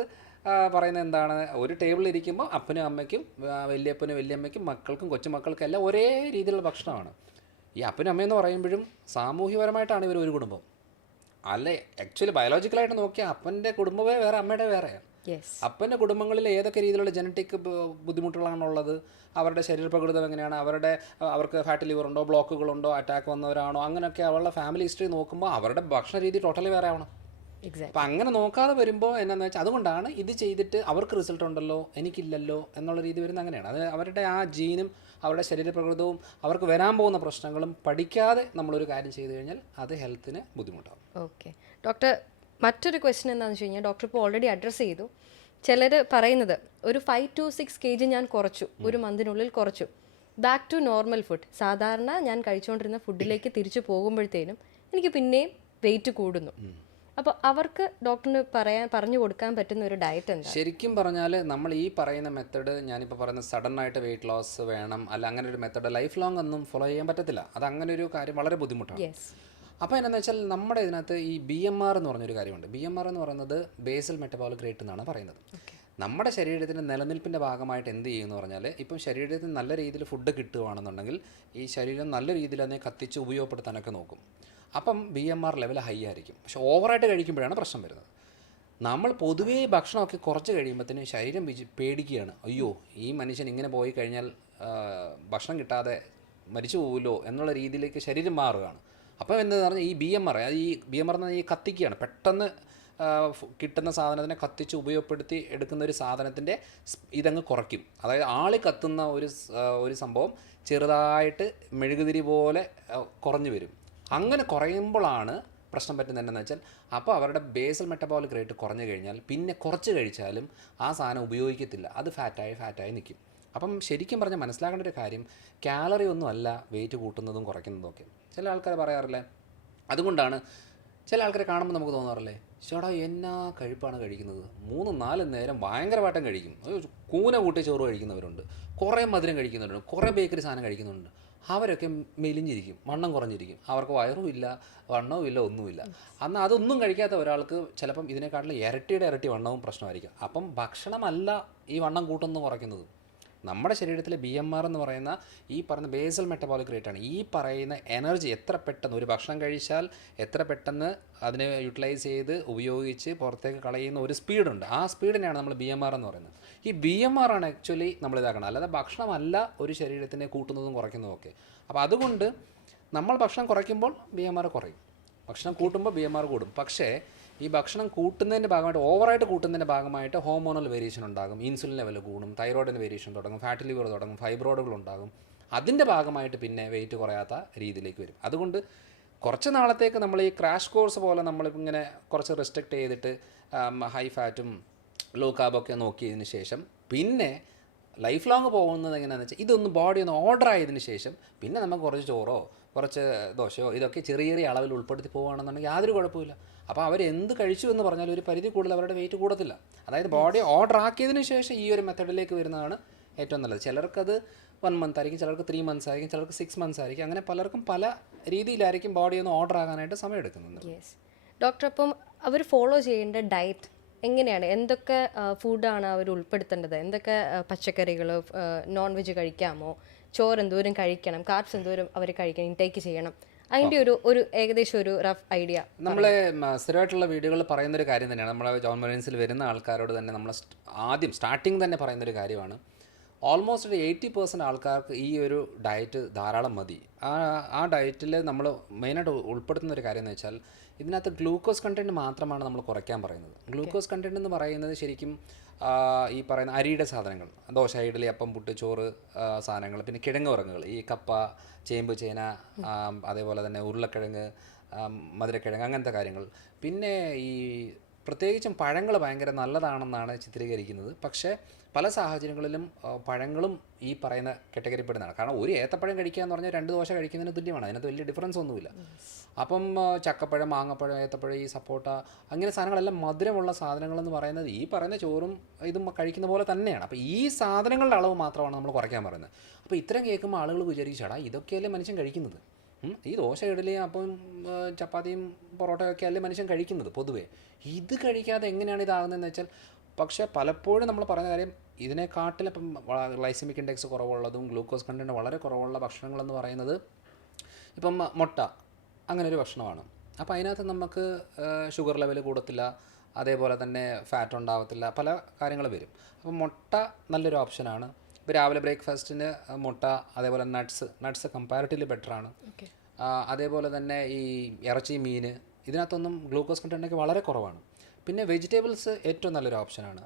പറയുന്നത് എന്താണ്, ഒരു ടേബിളിൽ ഇരിക്കുമ്പോൾ അപ്പനും അമ്മയ്ക്കും, വലിയപ്പനും വലിയമ്മയ്ക്കും, മക്കൾക്കും കൊച്ചുമക്കൾക്കും എല്ലാം ഒരേ രീതിയിലുള്ള ഭക്ഷണമാണ്. ഈ അപ്പനും അമ്മയെന്ന് പറയുമ്പോഴും സാമൂഹ്യപരമായിട്ടാണ് ഇവർ ഒരു കുടുംബം. അല്ലേ, ആക്ച്വലി ബയോളജിക്കലായിട്ട് നോക്കിയാൽ അപ്പൻ്റെ കുടുംബമേ വേറെ, അമ്മയുടെ വേറെയാണ്. അപ്പൻ്റെ കുടുംബങ്ങളിൽ ഏതൊക്കെ രീതിയിലുള്ള ജനറ്റിക് ബുദ്ധിമുട്ടുകളാണുള്ളത്, അവരുടെ ശരീരപ്രകൃതം എങ്ങനെയാണ്, അവർക്ക് ഫാറ്റ് ലിവർ ഉണ്ടോ, ബ്ലോക്കുകളുണ്ടോ, അറ്റാക്ക് വന്നവരാണോ, അങ്ങനെയൊക്കെ അവരുടെ ഫാമിലി ഹിസ്റ്ററി നോക്കുമ്പോൾ അവരുടെ ഭക്ഷണ രീതി ടോട്ടലി വേറെ ആവണം. അപ്പം അങ്ങനെ നോക്കാതെ വരുമ്പോൾ എന്നാന്ന് വെച്ചാൽ, അതുകൊണ്ടാണ് ഇത് ചെയ്തിട്ട് അവർക്ക് റിസൾട്ട് ഉണ്ടല്ലോ എനിക്കില്ലല്ലോ എന്നുള്ള രീതി വരുന്നത്. അങ്ങനെയാണ് അത് അവരുടെ ആ ജീനും അവരുടെ ശരീരപ്രകൃതവും അവർക്ക് വരാൻ പോകുന്ന പ്രശ്നങ്ങളും പഠിക്കാതെ നമ്മളൊരു കാര്യം ചെയ്തു കഴിഞ്ഞാൽ അത് ഹെൽത്തിന് ബുദ്ധിമുട്ടാകും. ഓക്കെ ഡോക്ടർ, മറ്റൊരു ക്വസ്റ്റ്യൻ എന്താണെന്ന് വെച്ച് കഴിഞ്ഞാൽ, ഡോക്ടർ ഇപ്പോൾ ഓൾറെഡി അഡ്രസ്സ് ചെയ്തു. ചിലർ പറയുന്നത് ഒരു 5 to 6 kg ഞാൻ കുറച്ചു, ഒരു മന്തിനുള്ളിൽ കുറച്ചു, ബാക്ക് ടു നോർമൽ ഫുഡ്, സാധാരണ ഞാൻ കഴിച്ചുകൊണ്ടിരുന്ന ഫുഡിലേക്ക് തിരിച്ചു പോകുമ്പോഴത്തേനും എനിക്ക് പിന്നെയും വെയിറ്റ് കൂടുന്നു. അപ്പോൾ അവർക്ക് ഡോക്ടറിന് പറഞ്ഞു കൊടുക്കാൻ പറ്റുന്ന ഒരു ഡയറ്റ് എന്താ? ശരിക്കും പറഞ്ഞാൽ നമ്മൾ ഈ പറയുന്ന മെത്തഡ്, ഞാനിപ്പോൾ പറയുന്ന സഡനായിട്ട് വെയിറ്റ് ലോസ് വേണം, അല്ല അങ്ങനെ ഒരു മെത്തഡ് ലൈഫ് ലോങ് ഒന്നും ഫോളോ ചെയ്യാൻ പറ്റത്തില്ല. അത് അങ്ങനെ ഒരു കാര്യം വളരെ ബുദ്ധിമുട്ടാണ്. അപ്പോൾ എന്താണെന്ന് വെച്ചാൽ, നമ്മുടെ ഇതിനകത്ത് ഈ BMR എന്ന് പറഞ്ഞൊരു കാര്യമുണ്ട്. BMR എന്ന് പറയുന്നത് ബേസൽ മെറ്റബോളിക് റേറ്റ് എന്നാണ് പറയുന്നത്. നമ്മുടെ ശരീരത്തിൻ്റെ നിലനിൽപ്പിൻ്റെ ഭാഗമായിട്ട് എന്ത് ചെയ്യുമെന്ന് പറഞ്ഞാൽ, ഇപ്പം ശരീരത്തിന് നല്ല രീതിയിൽ ഫുഡ് കിട്ടുകയാണെന്നുണ്ടെങ്കിൽ ഈ ശരീരം നല്ല രീതിയിൽ അതിനെ കത്തിച്ച് ഉപയോഗപ്പെടുത്താനൊക്കെ നോക്കും. അപ്പം BMR ലെവൽ ഹൈ ആയിരിക്കും. പക്ഷെ ഓവറായിട്ട് കഴിക്കുമ്പോഴാണ് പ്രശ്നം വരുന്നത്. നമ്മൾ പൊതുവേ ഭക്ഷണമൊക്കെ കുറച്ച് കഴിയുമ്പോഴത്തേന് ശരീരം പേടിക്കുകയാണ്, അയ്യോ ഈ മനുഷ്യൻ ഇങ്ങനെ പോയി കഴിഞ്ഞാൽ ഭക്ഷണം കിട്ടാതെ മരിച്ചു പോകുമല്ലോ എന്നുള്ള രീതിയിലേക്ക് ശരീരം മാറുകയാണ്. അപ്പോൾ എന്താണെന്ന് പറഞ്ഞാൽ ഈ BMR എന്ന് പറഞ്ഞാൽ ഈ കത്തിക്കുകയാണ്, പെട്ടെന്ന് കിട്ടുന്ന സാധനത്തിനെ കത്തിച്ച് ഉപയോഗപ്പെടുത്തി എടുക്കുന്ന ഒരു സാധനത്തിൻ്റെ ഇതങ്ങ് കുറയ്ക്കും. അതായത് ആളി കത്തുന്ന ഒരു സംഭവം ചെറുതായിട്ട് മെഴുകുതിരി പോലെ കുറഞ്ഞു വരും. അങ്ങനെ കുറയുമ്പോഴാണ് പ്രശ്നം പറ്റുന്നത്. എന്താണെന്ന് വെച്ചാൽ, അപ്പോൾ അവരുടെ ബേസൽ മെറ്റബോളിക് റേറ്റ് കുറഞ്ഞു കഴിഞ്ഞാൽ പിന്നെ കുറച്ച് കഴിച്ചാലും ആ സാധനം ഉപയോഗിക്കത്തില്ല, അത് ഫാറ്റായി നിൽക്കും. അപ്പം ശരിക്കും പറഞ്ഞാൽ മനസ്സിലാക്കേണ്ട ഒരു കാര്യം, കാലറി ഒന്നും അല്ല വെയിറ്റ് കൂട്ടുന്നതും കുറയ്ക്കുന്നതും ഒക്കെ. ചില ആൾക്കാർ പറയാറില്ലേ, അതുകൊണ്ടാണ് ചില ആൾക്കാരെ കാണുമ്പോൾ നമുക്ക് തോന്നാറില്ലേ, ചേട്ടാ എന്നാ കഴിപ്പാണ് കഴിക്കുന്നത്, 3-4 നേരം ഭയങ്കരമായിട്ടും കഴിക്കും, കൂന കൂട്ടി ചോറ് കഴിക്കുന്നവരുണ്ട്, കുറേ മധുരം കഴിക്കുന്നവരുണ്ട്, കുറേ ബേക്കറി സാധനം കഴിക്കുന്നുണ്ട്. അവരൊക്കെ മെലിഞ്ഞിരിക്കും, വണ്ണം കുറഞ്ഞിരിക്കും, അവർക്ക് വയറും ഇല്ല, വണ്ണവും ഇല്ല, ഒന്നുമില്ല. അന്ന് അതൊന്നും കഴിക്കാത്ത ഒരാൾക്ക് ചിലപ്പം ഇതിനെക്കാട്ടിലും ഇരട്ടി വണ്ണവും പ്രശ്നമായിരിക്കും. അപ്പം ഭക്ഷണമല്ല ഈ വണ്ണം കൂട്ടുന്നു കുറയ്ക്കുന്നത്. നമ്മുടെ ശരീരത്തിലെ BMR എന്ന് പറയുന്ന ഈ പറയുന്ന ബേസൽ മെറ്റബോളിക് റേറ്റാണ്. ഈ പറയുന്ന എനർജി എത്ര പെട്ടെന്ന് ഒരു ഭക്ഷണം കഴിച്ചാൽ എത്ര പെട്ടെന്ന് അതിനെ യൂട്ടിലൈസ് ചെയ്ത് ഉപയോഗിച്ച് പുറത്തേക്ക് കളയുന്ന ഒരു സ്പീഡുണ്ട്. ആ സ്പീഡിനെയാണ് നമ്മൾ BMR എന്ന് പറയുന്നത്. ഈ BMR ആണ് ആക്ച്വലി നമ്മൾ ഇതാക്കണം, അല്ലാതെ ഭക്ഷണമല്ല ഒരു ശരീരത്തിനെ കൂട്ടുന്നതും കുറയ്ക്കുന്നതും ഒക്കെ. അപ്പോൾ അതുകൊണ്ട് നമ്മൾ ഭക്ഷണം കുറയ്ക്കുമ്പോൾ BMR കുറയും, ഭക്ഷണം കൂട്ടുമ്പോൾ BMR കൂടും. പക്ഷേ ഈ ഭക്ഷണം കൂട്ടുന്നതിൻ്റെ ഭാഗമായിട്ട്, ഓവറായിട്ട് കൂട്ടുന്നതിൻ്റെ ഭാഗമായിട്ട് ഹോർമോണൽ വേരിയേഷൻ ഉണ്ടാകും, ഇൻസുലിൻ ലെവൽ കൂടും, തൈറോയിഡിൻ്റെ വേരിയേഷൻ തുടങ്ങും, ഫാറ്റ് ലിവർ തുടങ്ങും, ഫൈബ്രോയിഡുകൾ ഉണ്ടാകും. അതിൻ്റെ ഭാഗമായിട്ട് പിന്നെ വെയിറ്റ് കുറയാത്ത രീതിയിലേക്ക് വരും. അതുകൊണ്ട് കുറച്ച് നാളത്തേക്ക് നമ്മൾ ഈ ക്രാഷ് കോഴ്സ് പോലെ നമ്മളിങ്ങനെ കുറച്ച് റെസ്ട്രിക്റ്റ് ചെയ്തിട്ട് ഹൈ ഫാറ്റും ലോ കാർബൊക്കെ നോക്കിയതിന് ശേഷം പിന്നെ ലൈഫ് ലോങ് പോകുന്നത് എങ്ങനെയാണെന്ന് വെച്ചാൽ, ഇതൊന്ന് ബോഡി ഒന്ന് ഓർഡർ ആയതിനു ശേഷം പിന്നെ നമുക്ക് കുറച്ച് ചോറോ കുറച്ച് ദോശയോ ഇതൊക്കെ ചെറിയ അളവിൽ ഉൾപ്പെടുത്തി പോകുകയാണെന്നുണ്ടെങ്കിൽ യാതൊരു കുഴപ്പമില്ല. അപ്പോൾ അവരെന്ത് കഴിച്ചു എന്ന് പറഞ്ഞാൽ ഒരു പരിധി കൂടുതൽ അവരുടെ വെയിറ്റ് കൂടത്തില്ല. അതായത് ബോഡി ഓർഡർ ആക്കിയതിന് ശേഷം ഈ ഒരു മെത്തഡിലേക്ക് വരുന്നതാണ് ഏറ്റവും നല്ലത്. ചിലർക്കത് 1 month ആയിരിക്കും, ചിലർക്ക് 3 months ആയിരിക്കും, ചിലർക്ക് 6 months ആയിരിക്കും. അങ്ങനെ പലർക്കും പല രീതിയിലായിരിക്കും ബോഡി ഒന്ന് ഓർഡർ ആകാനായിട്ട് സമയം എടുക്കുന്നത്. ഡോക്ടർ, അപ്പം അവർ ഫോളോ ചെയ്യേണ്ട ഡയറ്റ് എങ്ങനെയാണ്, എന്തൊക്കെ ഫുഡാണ് അവർ ഉൾപ്പെടുത്തേണ്ടത്, എന്തൊക്കെ പച്ചക്കറികൾ, നോൺ വെജ് കഴിക്കാമോ, ചോറ് എന്തോരം കഴിക്കണം, കാർബ്സ് എന്തോരം അവർ കഴിക്കണം, ഇൻടേക്ക് ചെയ്യണം, അതിൻ്റെ ഒരു ഏകദേശം ഒരു റഫ് ഐഡിയ. നമ്മളെ സ്ഥിരമായിട്ടുള്ള വീഡിയോകളിൽ പറയുന്നൊരു കാര്യം തന്നെയാണ്, നമ്മളെ ജോൺ മൊറീൻസിൽ വരുന്ന ആൾക്കാരോട് തന്നെ നമ്മൾ ആദ്യം സ്റ്റാർട്ടിങ് തന്നെ പറയുന്നൊരു കാര്യമാണ്, ഓൾമോസ്റ്റ് ഒരു 80% ആൾക്കാർക്ക് ഈ ഒരു ഡയറ്റ് ധാരാളം മതി. ആ ഡയറ്റിൽ നമ്മൾ മെയിനായിട്ട് ഉൾപ്പെടുത്തുന്ന ഒരു കാര്യം എന്ന് വെച്ചാൽ ഇതിനകത്ത് ഗ്ലൂക്കോസ് കണ്ടൻറ്റ് മാത്രമാണ് നമ്മൾ കുറയ്ക്കാൻ പറയുന്നത്. ഗ്ലൂക്കോസ് കണ്ടൻറ്റ് എന്ന് പറയുന്നത് ശരിക്കും ഈ പറയുന്ന അരിയുടെ സാധനങ്ങൾ, ദോശ, ഇഡ്ഡലി, അപ്പം, പുട്ട്, ചോറ് സാധനങ്ങൾ, പിന്നെ കിഴങ്ങ് വർഗ്ഗങ്ങൾ, ഈ കപ്പ, ചേമ്പ്, ചേന, അതേപോലെ തന്നെ ഉരുളക്കിഴങ്ങ്, മധുരക്കിഴങ്ങ്, അങ്ങനത്തെ കാര്യങ്ങൾ. പിന്നെ ഈ പ്രത്യേകിച്ചും പഴങ്ങൾ ഭയങ്കര നല്ലതാണെന്നാണ് ചിത്രീകരിക്കുന്നത്. പക്ഷേ പല സാഹചര്യങ്ങളിലും പഴങ്ങളും ഈ പറയുന്ന കാറ്റഗറിപ്പെടുന്നതാണ്. കാരണം ഒരു ഏത്തപ്പഴം കഴിക്കുക എന്ന് പറഞ്ഞാൽ 2 ദോശ കഴിക്കുന്നതിന് തുല്യമാണ്, അതിനകത്ത് വലിയ ഡിഫറൻസ് ഒന്നുമില്ല. അപ്പം ചക്കപ്പഴം, മാങ്ങപ്പഴം, ഏത്തപ്പഴം, ഈ സപ്പോട്ട, അങ്ങനെ സാധനങ്ങളെല്ലാം മധുരമുള്ള സാധനങ്ങളെന്ന് പറയുന്നത് ഈ പറയുന്ന ചോറും ഇതും കഴിക്കുന്ന പോലെ തന്നെയാണ്. അപ്പോൾ ഈ സാധനങ്ങളുടെ അളവ് മാത്രമാണ് നമ്മൾ കുറയ്ക്കാൻ പറയുന്നത്. അപ്പോൾ ഇത്രയും കേൾക്കുമ്പോൾ ആളുകൾ വിചാരിച്ചാടാ ഇതൊക്കെയല്ലേ മനുഷ്യൻ കഴിക്കുന്നത്, ഈ ദോശ, ഇഡലിയും അപ്പം, ചപ്പാത്തിയും പൊറോട്ടയൊക്കെ അല്ലേ മനുഷ്യൻ കഴിക്കുന്നത് പൊതുവേ, ഇത് കഴിക്കാതെ എങ്ങനെയാണ് ഇതാകുന്നതെന്ന് വെച്ചാൽ. പക്ഷേ പലപ്പോഴും നമ്മൾ പറയുന്ന കാര്യം ഇതിനെക്കാട്ടിലും ഇപ്പം ഗ്ലൈസമിക് ഇൻഡെക്സ് കുറവുള്ളതും ഗ്ലൂക്കോസ് കണ്ടൻറ്റ് വളരെ കുറവുള്ള ഭക്ഷണങ്ങളെന്ന് പറയുന്നത് ഇപ്പം മുട്ട, അങ്ങനെ ഒരു ഭക്ഷണമാണ്. അപ്പോൾ അതിനകത്ത് നമുക്ക് ഷുഗർ ലെവൽ കൂടത്തില്ല, അതേപോലെ തന്നെ ഫാറ്റ് ഉണ്ടാകത്തില്ല, പല കാര്യങ്ങൾ വരും. അപ്പം മുട്ട നല്ലൊരു ഓപ്ഷനാണ്. ഇപ്പോൾ രാവിലെ ബ്രേക്ക്ഫാസ്റ്റിന് മുട്ട, അതേപോലെ നട്ട്സ് കമ്പാരിറ്റീവ്ലി ബെറ്ററാണ്. അതേപോലെ തന്നെ ഈ ഇറച്ചി, മീൻ, ഇതിനകത്തൊന്നും ഗ്ലൂക്കോസ് കണ്ടൻറ്റൊക്കെ വളരെ കുറവാണ്. പിന്നെ വെജിറ്റബിൾസ് ഏറ്റവും നല്ലൊരു ഓപ്ഷനാണ്.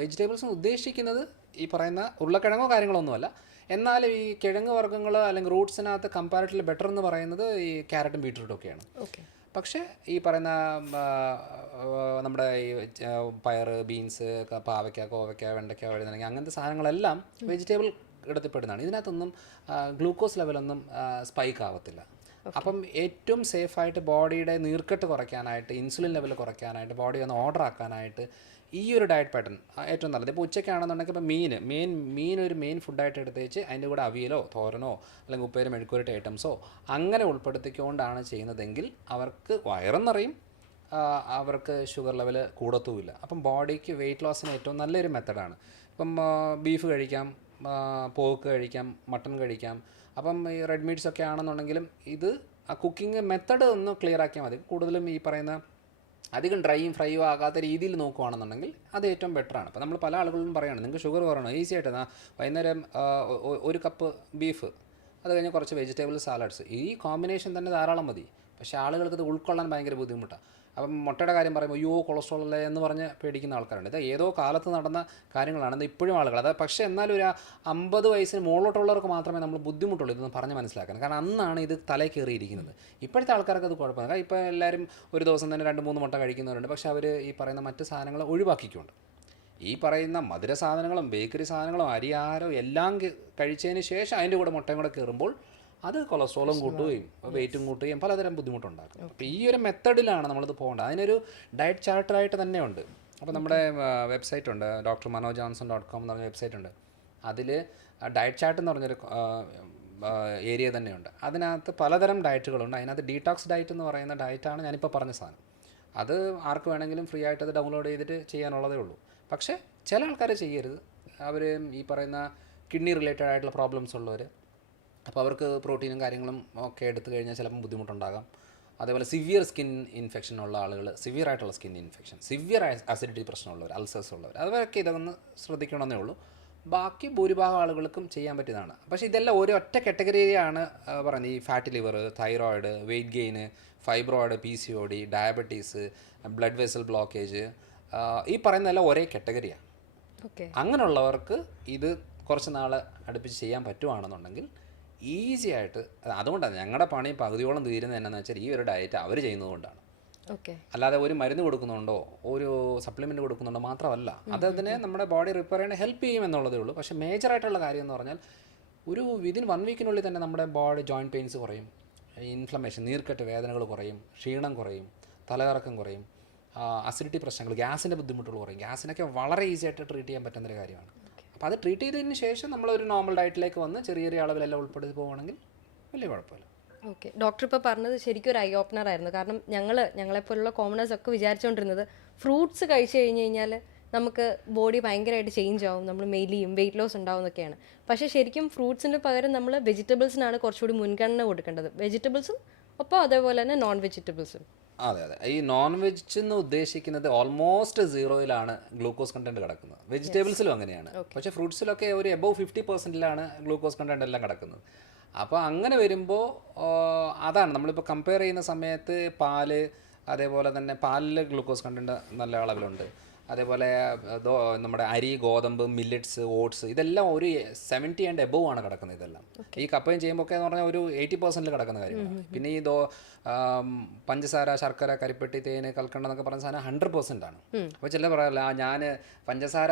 വെജിറ്റബിൾസ് ഉദ്ദേശിക്കുന്നത് ഈ പറയുന്ന ഉരുളക്കിഴങ്ങോ കാര്യങ്ങളൊന്നുമല്ല, എന്നാലും ഈ കിഴങ്ങ് വർഗ്ഗങ്ങൾ അല്ലെങ്കിൽ റൂട്ട്സിനകത്ത് കമ്പാരിറ്റീവ്ലി ബെറ്റർ എന്ന് പറയുന്നത് ഈ ക്യാരറ്റും ബീട്രൂട്ടും ഒക്കെയാണ്. പക്ഷേ ഈ പറയുന്ന നമ്മുടെ ഈ പയർ, ബീൻസ്, പാവയ്ക്ക, കോവയ്ക്ക, വെണ്ടയ്ക്ക, വഴുതനങ്ങ, അങ്ങനത്തെ സാധനങ്ങളെല്ലാം വെജിറ്റബിൾ ഇടത്തിൽപ്പെടുന്നതാണ്. ഇതിനകത്തൊന്നും ഗ്ലൂക്കോസ് ലെവലൊന്നും സ്പൈക്ക് ആവത്തില്ല. അപ്പം ഏറ്റവും സേഫായിട്ട് ബോഡിയുടെ നീർക്കെട്ട് കുറയ്ക്കാനായിട്ട്, ഇൻസുലിൻ ലെവൽ കുറയ്ക്കാനായിട്ട്, ബോഡി ഒന്ന് ഓർഡർ ആക്കാനായിട്ട് ഈ ഒരു ഡയറ്റ് പാറ്റേൺ ഏറ്റവും നല്ലത്. ഇപ്പോൾ ഉച്ചയ്ക്കാണെന്നുണ്ടെങ്കിൽ ഇപ്പോൾ മീൻ ഒരു മെയിൻ ഫുഡായിട്ട് എടുത്ത് വെച്ച് അതിൻ്റെ കൂടെ അവിയലോ തോരനോ അല്ലെങ്കിൽ ഉപ്പേരി, മെഴുക്കുവരട്ടി ഐറ്റംസോ അങ്ങനെ ഉൾപ്പെടുത്തിക്കൊണ്ടാണ് ചെയ്യുന്നതെങ്കിൽ അവർക്ക് വയറും നിറയും, അവർക്ക് ഷുഗർ ലെവൽ കൂടത്തുമില്ല. അപ്പം ബോഡിക്ക് വെയിറ്റ് ലോസിന് ഏറ്റവും നല്ലൊരു മെത്തഡാണ്. ഇപ്പം ബീഫ് കഴിക്കാം, പോർക്ക് കഴിക്കാം, മട്ടൺ കഴിക്കാം. അപ്പം ഈ റെഡ് മീറ്റ്സ് ഒക്കെ ആണെന്നുണ്ടെങ്കിലും ഇത് ആ കുക്കിംഗ് മെത്തഡ് ഒന്ന് ക്ലിയർ ആക്കിയാൽ മതി. കൂടുതലും ഈ പറയുന്ന അധികം ഡ്രൈയും ഫ്രൈയും ആകാത്ത രീതിയിൽ നോക്കുകയാണെന്നുണ്ടെങ്കിൽ അത് ഏറ്റവും ബെറ്ററാണ്. അപ്പോൾ നമ്മൾ പല ആളുകളും പറയുകയാണ് നിങ്ങൾക്ക് ഷുഗർ കുറയണം, ഈസി ആയിട്ട് വൈകുന്നേരം 1 കപ്പ് ബീഫ്, അത് കഴിഞ്ഞ് കുറച്ച് വെജിറ്റബിൾ സാലഡ്സ്, ഈ കോമ്പിനേഷൻ തന്നെ ധാരാളം മതി. പക്ഷേ ആളുകൾക്ക് ഇത് ഉൾക്കൊള്ളാൻ ഭയങ്കര ബുദ്ധിമുട്ടാണ്. അപ്പം മുട്ടയുടെ കാര്യം പറയുമ്പോൾ അയ്യോ കൊളസ്ട്രോൾ അല്ലേ എന്ന് പറഞ്ഞ് പേടിക്കുന്ന ആൾക്കാരുണ്ട്. ഇത് ഏതോ കാലത്ത് നടന്ന കാര്യങ്ങളാണ്, ഇത് ഇപ്പോഴും ആളുകൾ അത്. പക്ഷേ എന്നാലും ഒരു 50 വയസ്സിന് മുകളിലോട്ടുള്ളവർക്ക് മാത്രമേ നമ്മൾ ബുദ്ധിമുട്ടുള്ളൂ ഇതൊന്ന് പറഞ്ഞ് മനസ്സിലാക്കാൻ. കാരണം അന്നാണ് ഇത് തലയിൽ കയറിയിരിക്കുന്നത്. ഇപ്പോഴത്തെ ആൾക്കാർക്ക് അത് കുഴപ്പമില്ല. ഇപ്പോൾ എല്ലാവരും ഒരു ദിവസം തന്നെ 2-3 മുട്ട കഴിക്കുന്നവരുണ്ട്. പക്ഷേ അവർ ഈ പറയുന്ന മറ്റ് സാധനങ്ങൾ ഒഴിവാക്കിക്കൊണ്ട് ഈ പറയുന്ന മധുര സാധനങ്ങളും ബേക്കറി സാധനങ്ങളും അരിയാഹാരവും എല്ലാം കഴിച്ചതിന് ശേഷം അതിൻ്റെ കൂടെ മുട്ടയും കൂടെ കയറുമ്പോൾ അത് കൊളസ്ട്രോളും കൂട്ടുകയും വെയിറ്റും കൂട്ടുകയും പലതരം ബുദ്ധിമുട്ടുണ്ടാക്കും. അപ്പോൾ ഈ ഒരു മെത്തഡിലാണ് നമ്മളിത് പോകേണ്ടത്. അതിനൊരു ഡയറ്റ് ചാർട്ടറായിട്ട് തന്നെ ഉണ്ട്. അപ്പോൾ നമ്മുടെ വെബ്സൈറ്റ് ഉണ്ട്, drmanojjohnson.com എന്ന് പറഞ്ഞ വെബ്സൈറ്റ് ഉണ്ട്. അതിൽ ഡയറ്റ് ചാർട്ട് എന്ന് പറഞ്ഞൊരു ഏരിയ തന്നെയുണ്ട്. അതിനകത്ത് പലതരം ഡയറ്റുകളുണ്ട്. അതിനകത്ത് ഡീടോക്സ് ഡയറ്റ് എന്ന് പറയുന്ന ഡയറ്റാണ് ഞാനിപ്പോൾ പറഞ്ഞ സാധനം. അത് ആർക്ക് വേണമെങ്കിലും ഫ്രീ ആയിട്ട് അത് ഡൗൺലോഡ് ചെയ്തിട്ട് ചെയ്യാനുള്ളതേ ഉള്ളൂ. പക്ഷേ ചില ആൾക്കാർ ചെയ്യരുത്. അവർ ഈ പറയുന്ന കിഡ്നി റിലേറ്റഡ് ആയിട്ടുള്ള പ്രോബ്ലംസ് ഉള്ളവർ, അപ്പോൾ അവർക്ക് പ്രോട്ടീനും കാര്യങ്ങളും ഒക്കെ എടുത്തു കഴിഞ്ഞാൽ ചിലപ്പം ബുദ്ധിമുട്ടുണ്ടാകാം. അതേപോലെ സിവിയർ സ്കിൻ ഇൻഫെക്ഷൻ ഉള്ള ആളുകൾ, സിവിയർ ആയിട്ടുള്ള സ്കിൻ ഇൻഫെക്ഷൻ, സിവിയർ അസിഡിറ്റി പ്രശ്നമുള്ളവർ, അൾസേഴ്സ് ഉള്ളവർ, അവരൊക്കെ ഇതൊന്ന് ശ്രദ്ധിക്കണമെന്നേ ഉള്ളൂ. ബാക്കി ഭൂരിഭാഗം ആളുകൾക്കും ചെയ്യാൻ പറ്റിയതാണ്. പക്ഷേ ഇതെല്ലാം ഒരു ഒറ്റ കാറ്റഗറിയാണ് പറയുന്നത്. ഈ ഫാറ്റി ലിവർ, തൈറോയിഡ്, വെയിറ്റ് ഗെയിന്, fibroid, PCOD, diabetes, blood vessel blockage, ഈ പറയുന്നതെല്ലാം ഒരേ കാറ്റഗറിയാണ്. അങ്ങനെയുള്ളവർക്ക് ഇത് കുറച്ച് നാൾ അടുപ്പിച്ച് ചെയ്യാൻ പറ്റുവാണെന്നുണ്ടെങ്കിൽ ഈസി ആയിട്ട്, അതുകൊണ്ടാണ് ഞങ്ങളുടെ പണി പകുതിയോളം തീരുന്നത് എന്നാന്ന് വെച്ചാൽ ഈ ഒരു ഡയറ്റ് അവർ ചെയ്യുന്നത് കൊണ്ടാണ്. അല്ലാതെ ഒരു മരുന്ന് കൊടുക്കുന്നുണ്ടോ ഒരു സപ്ലിമെൻറ്റ് കൊടുക്കുന്നുണ്ടോ മാത്രമല്ല, അതതിനെ നമ്മുടെ ബോഡി റിപ്പയർ ചെയ്യാൻ ഹെൽപ്പ് ചെയ്യും എന്നുള്ളതേ ഉള്ളൂ. പക്ഷേ മേജറായിട്ടുള്ള കാര്യം എന്ന് പറഞ്ഞാൽ ഒരു വിതിൻ 1 വീക്കിനുള്ളിൽ തന്നെ നമ്മുടെ ബോഡി ജോയിൻറ്റ് പെയിൻസ് കുറയും, ഇൻഫ്ലമേഷൻ, നീർക്കെട്ട് വേദനകൾ കുറയും, ക്ഷീണം കുറയും, തലകറക്കം കുറയും, അസിഡിറ്റി പ്രശ്നങ്ങൾ, ഗ്യാസിൻ്റെ ബുദ്ധിമുട്ടുകൾ കുറയും. ഗ്യാസിനൊക്കെ വളരെ ഈസി ആയിട്ട് ട്രീറ്റ് ചെയ്യാൻ പറ്റുന്നൊരു കാര്യമാണ്. അപ്പോൾ അത് ട്രീറ്റ് ചെയ്തതിന് ശേഷം നമ്മളൊരു നോർമൽ ഡയറ്റിലേക്ക് വന്ന് ചെറിയ ചെറിയ അളവിലെല്ലാം ഉൾപ്പെടുത്തി പോവുകയാണെങ്കിൽ വലിയ കുഴപ്പമില്ല. ഓക്കെ, ഡോക്ടർ ഇപ്പോൾ പറഞ്ഞത് ശരിക്കും ഒരു ഐ ഓപ്പണർ ആയിരുന്നു. കാരണം ഞങ്ങളെപ്പോലുള്ള കോമണേഴ്സ് ഒക്കെ വിചാരിച്ചുകൊണ്ടിരുന്നത് ഫ്രൂട്ട്സ് കഴിച്ചു കഴിഞ്ഞ് കഴിഞ്ഞാൽ നമുക്ക് ബോഡി ഭയങ്കരമായിട്ട് ചേഞ്ച് ആവും, നമ്മൾ മെലിയും, വെയിറ്റ് ലോസ് ഉണ്ടാവും എന്നൊക്കെയാണ്. പക്ഷേ ശരിക്കും ഫ്രൂട്ട്സിന് പകരം നമ്മൾ വെജിറ്റബിൾസിനാണ് കുറച്ചുകൂടി മുൻഗണന കൊടുക്കേണ്ടത്. വെജിറ്റബിൾസും ഒപ്പം അതേപോലെ തന്നെ നോൺ വെജിറ്റബിൾസും. അതെ അതെ, ഈ നോൺ വെജ് എന്ന് ഉദ്ദേശിക്കുന്നത് ഓൾമോസ്റ്റ് സീറോയിലാണ് ഗ്ലൂക്കോസ് കണ്ടന്റ് കിടക്കുന്നത്. വെജിറ്റബിൾസിലും അങ്ങനെയാണ്, പക്ഷേ ഫ്രൂട്ട്സിലൊക്കെ ഒരു എബവ് 50% ഗ്ലൂക്കോസ് കണ്ടന്റ് എല്ലാം കിടക്കുന്നത്. അപ്പോൾ അങ്ങനെ വരുമ്പോൾ അതാണ് നമ്മളിപ്പോൾ കമ്പയർ ചെയ്യുന്ന സമയത്ത് പാല്, അതേപോലെ തന്നെ പാലിൽ ഗ്ലൂക്കോസ് കണ്ടന്റ് നല്ല അളവിലുണ്ട്. അതേപോലെ നമ്മുടെ അരി, ഗോതമ്പ്, മില്ലറ്റ്സ്, ഓട്സ്, ഇതെല്ലാം ഒരു 70 ആൻഡ് എബവ് ആണ് കിടക്കുന്നത്. ഇതെല്ലാം ഈ കപ്പയും ചെയ്യുമ്പോൾ ഒക്കെ എന്ന് പറഞ്ഞാൽ ഒരു 80% കിടക്കുന്ന കാര്യമാണ്. പിന്നെ ഈ പഞ്ചസാര, ശർക്കര, കരിപ്പെട്ടി, തേന്, കൽക്കണ്ട എന്നൊക്കെ പറഞ്ഞ സാധനം 100% ആണ്. അപ്പോൾ ചില പറയല്ല, ഞാൻ പഞ്ചസാര